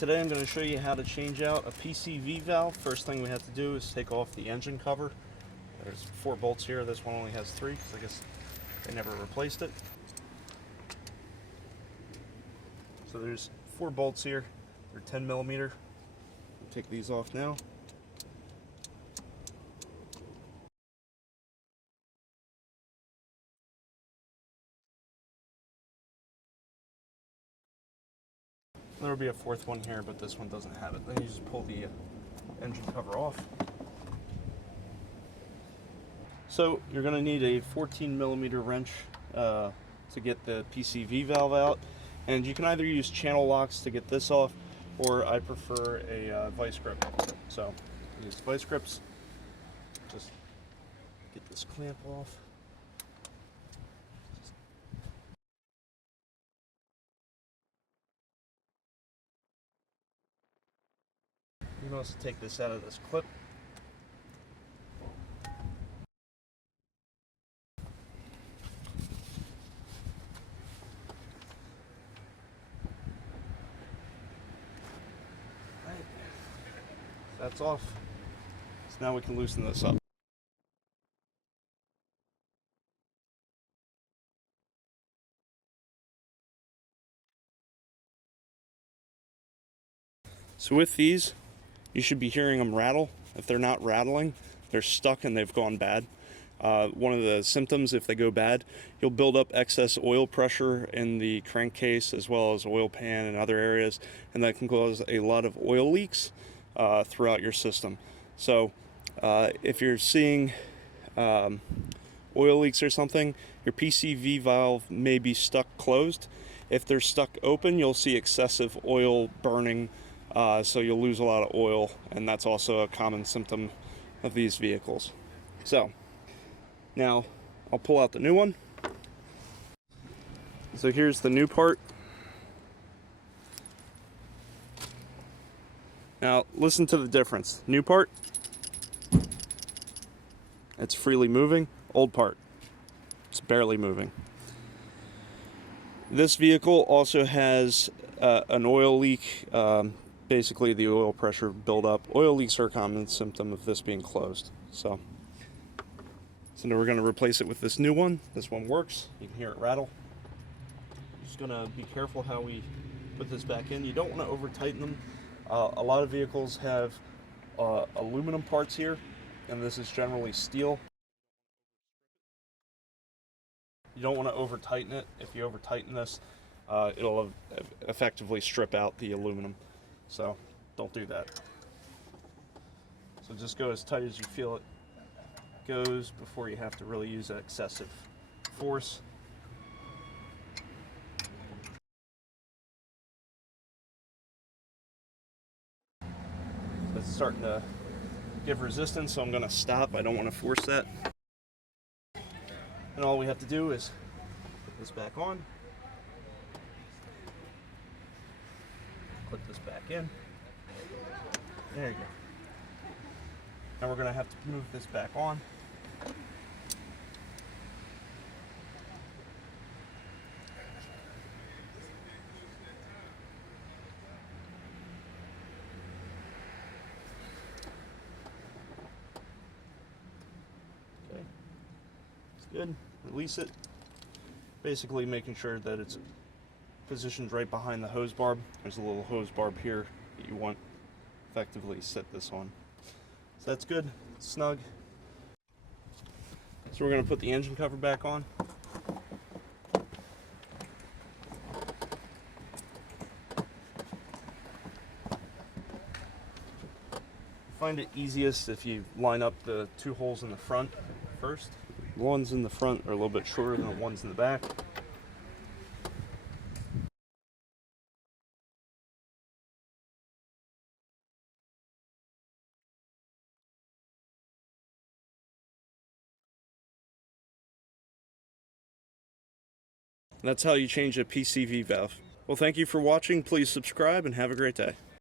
Today I'm going to show you how to change out a PCV valve. First thing we have to do is take off the engine cover. There's 4 bolts here. This one only has 3 because I guess they never replaced it. So there's 4 bolts here. They're 10 millimeter. We'll take these off now. There will be a 4th one here, but this one doesn't have it. Then you just pull the engine cover off. So you're going to need a 14 millimeter wrench to get the PCV valve out, and you can either use channel locks to get this off, or I prefer a vice grip. So use vice grips. Just get this clamp off. You can also take this out of this clip. Right. That's off. So now we can loosen this up. So with these, you should be hearing them rattle. If they're not rattling, they're stuck and they've gone bad. One of the symptoms, if they go bad, you'll build up excess oil pressure in the crankcase as well as oil pan and other areas, and that can cause a lot of oil leaks throughout your system. So if you're seeing oil leaks or something, your PCV valve may be stuck closed. If they're stuck open, you'll see excessive oil burning. So you'll lose a lot of oil, and that's also a common symptom of these vehicles. So now I'll pull out the new one. So here's the new part. Now listen to the difference. New part, it's freely moving. Old part, it's barely moving. This vehicle also has an oil leak. Basically the oil pressure buildup. Oil leaks are a common symptom of this being closed. So now we're going to replace it with this new one. This one works. You can hear it rattle. Just going to be careful how we put this back in. You don't want to over tighten them. A lot of vehicles have aluminum parts here, and this is generally steel. You don't want to over tighten it. If you over tighten this, it'll effectively strip out the aluminum. So don't do that. So just go as tight as you feel it goes before you have to really use excessive force. It's starting to give resistance, so I'm going to stop. I don't want to force that. And all we have to do is put this back on. Put this back in. There you go. Now we're going to have to move this back on. Okay. It's good. Release it. Basically making sure that it's positioned right behind the hose barb. There's a little hose barb here that you want effectively set this on. So that's good, it's snug. So we're going to put the engine cover back on. Find it easiest if you line up the 2 holes in the front first. The ones in the front are a little bit shorter than the ones in the back. That's how you change a PCV valve. Well, thank you for watching. Please subscribe and have a great day.